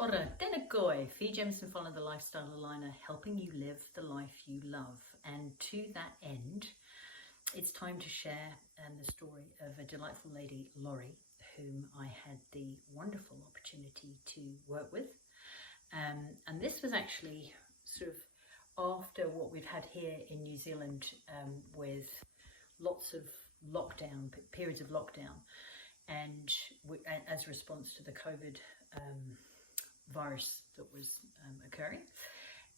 ora, tēnā koe, fi Jamieson-Folland, the lifestyle aligner, helping you live the life you love. And to that end, it's time to share the story of a delightful lady, Laurie, whom I had the wonderful opportunity to work with. And this was actually sort of after what we've had here in New Zealand with lots of lockdown, periods of lockdown, and as a response to the COVID virus that was occurring.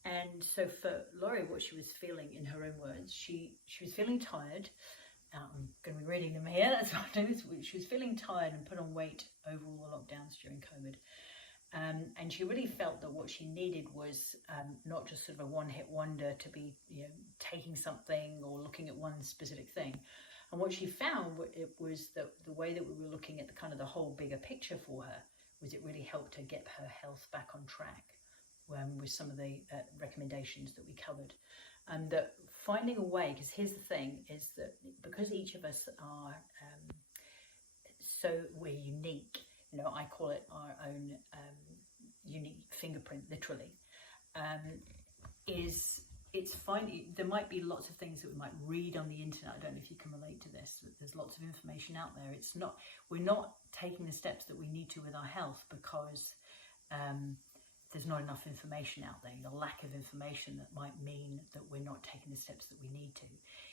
And so for Laurie, what she was feeling, in her own words, she was feeling tired. I'm going to be reading them here, that's what I'm doing. She was feeling tired and put on weight over all the lockdowns during COVID. And she really felt that what she needed was not just sort of a one-hit wonder to be, taking something or looking at one specific thing. And what she found was that the way that we were looking at the whole bigger picture for her was it really helped her get her health back on track with some of the recommendations that we covered. And that finding a way, because here's the thing, is that because each of us are we're unique, I call it our own unique fingerprint, literally, it's fine. There might be lots of things that we might read on the internet. I don't know if you can relate to this, but there's lots of information out there. We're not taking the steps that we need to with our health because there's not enough information out there. The lack of information that might mean that we're not taking the steps that we need to.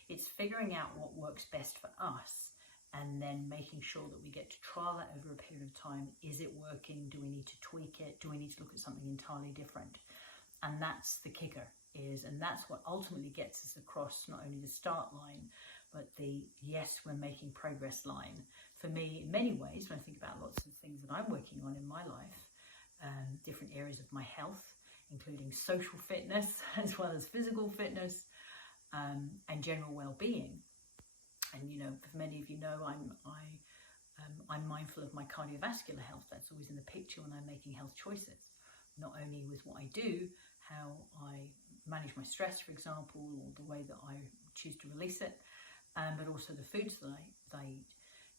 It's figuring out what works best for us and then making sure that we get to trial that over a period of time. Is it working? Do we need to tweak it? Do we need to look at something entirely different? And that's the kicker. And that's what ultimately gets us across not only the start line, but the yes, we're making progress line. For me, in many ways, when I think about lots of things that I'm working on in my life, different areas of my health, including social fitness as well as physical fitness, and general well-being. And for many of you know, I'm mindful of my cardiovascular health. That's always in the picture when I'm making health choices, not only with what I do, how I manage my stress, for example, or the way that I choose to release it, but also the foods that I eat.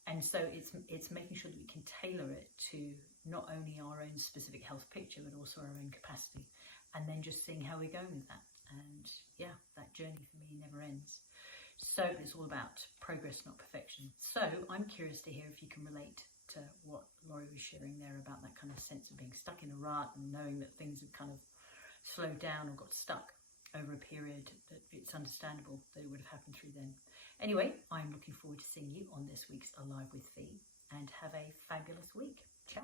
And so it's making sure that we can tailor it to not only our own specific health picture, but also our own capacity, and then just seeing how we're going with that. And yeah, that journey for me never ends. So it's all about progress, not perfection. So I'm curious to hear if you can relate to what Laurie was sharing there about that kind of sense of being stuck in a rut and knowing that things have kind of slowed down or got stuck over a period that it's understandable that it would have happened through then. Anyway, I'm looking forward to seeing you on this week's Alive with Fee, and have a fabulous week. Ciao.